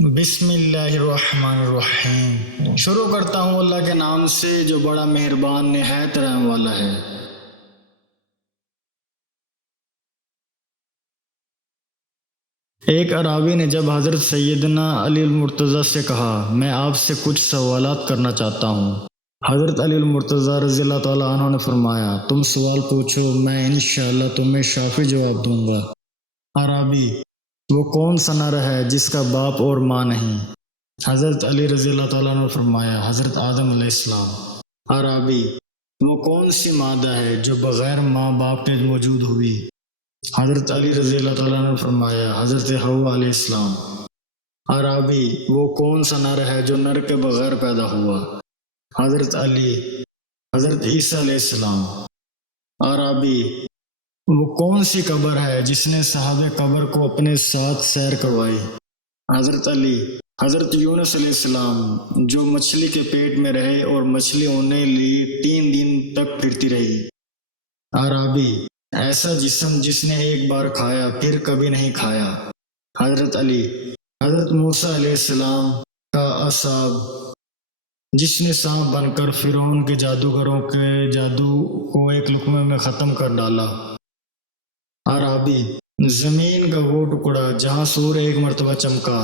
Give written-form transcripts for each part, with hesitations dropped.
بسم اللہ الرحمن الرحیم۔ شروع کرتا ہوں اللہ کے نام سے جو بڑا مہربان نہایت رحم والا ہے۔ ایک اعرابی نے جب حضرت سیدنا علی المرتضیٰ سے کہا میں آپ سے کچھ سوالات کرنا چاہتا ہوں، حضرت علی المرتضیٰ رضی اللہ تعالیٰ عنہ نے فرمایا تم سوال پوچھو، میں انشاءاللہ تمہیں شافی جواب دوں گا۔ اعرابی: وہ کون سا نر ہے جس کا باپ اور ماں نہیں؟ حضرت علی رضی اللہ تعالیٰ عنہ نے فرمایا حضرت آدم علیہ السلام۔ اعرابی: وہ کون سی مادہ ہے جو بغیر ماں باپ کے موجود ہوئی؟ حضرت علی رضی اللہ تعالیٰ عنہ نے فرمایا حضرت حوا علیہ السلام۔ اعرابی: وہ کون سا نر ہے جو نر کے بغیر پیدا ہوا؟ حضرت علی: حضرت عیسیٰ علیہ السلام۔ اعرابی: وہ کون سی قبر ہے جس نے صاحب قبر کو اپنے ساتھ سیر کروائی؟ حضرت علی: حضرت یونس علیہ السلام، جو مچھلی کے پیٹ میں رہے اور مچھلی انہیں لیے 3 دن تک پھرتی رہی۔ اعرابی: ایسا جسم جس نے ایک بار کھایا پھر کبھی نہیں کھایا۔ حضرت علی: حضرت موسیٰ علیہ السلام کا اصحاب، جس نے سانپ بن کر فرعون کے جادوگروں کے جادو کو ایک لقمے میں ختم کر ڈالا۔ اعرابی: زمین کا وہ ٹکڑا جہاں سور ایک مرتبہ چمکا۔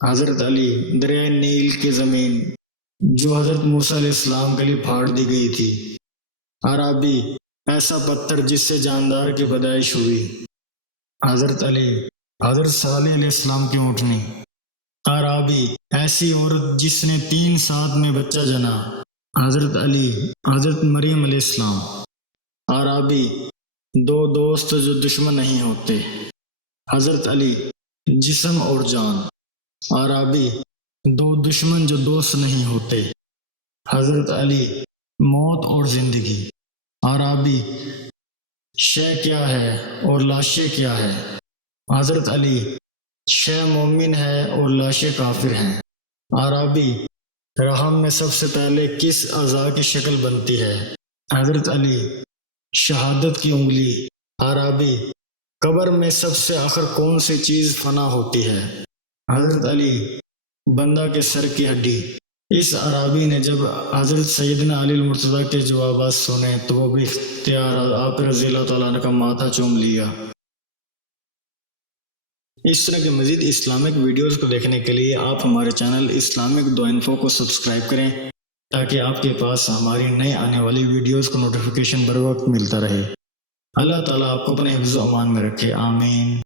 حضرت علی: دریائے نیل کی زمین جو حضرت موسیٰ علیہ السلام کے لیے پھاڑ دی گئی تھی۔ اعرابی: ایسا پتھر جس سے جاندار کی پیدائش ہوئی۔ حضرت علی: حضرت صالح علیہ السلام کی اونٹنی۔ اعرابی: ایسی عورت جس نے 3 سال میں بچہ جنا۔ حضرت علی: حضرت مریم علیہ السلام۔ اعرابی: 2 دوست جو دشمن نہیں ہوتے۔ حضرت علی: جسم اور جان۔ اعرابی: 2 دشمن جو دوست نہیں ہوتے۔ حضرت علی: موت اور زندگی۔ اعرابی: شے کیا ہے اور لاشیں کیا ہے؟ حضرت علی: شے مومن ہے اور لاشیں کافر ہیں۔ اعرابی: رحم میں سب سے پہلے کس اعضاء کی شکل بنتی ہے؟ حضرت علی: شہادت کی انگلی۔ اعرابی: قبر میں سب سے آخر کون سی چیز فنا ہوتی ہے؟ حضرت علی: بندہ کے سر کی ہڈی۔ اس اعرابی نے جب حضرت سیدنا علی المرتضیٰ کے جوابات سنے تو وہ بھی اختیار آپ رضی اللہ تعالیٰ عنہ کا ماتھا چوم لیا۔ اس طرح کے مزید اسلامک ویڈیوز کو دیکھنے کے لیے آپ ہمارے چینل اسلامک 2 انفو کو سبسکرائب کریں تاکہ آپ کے پاس ہماری نئے آنے والی ویڈیوز کو نوٹیفیکیشن بر وقت ملتا رہے۔ اللہ تعالیٰ آپ کو اپنے حفظ و امان میں رکھے، آمین۔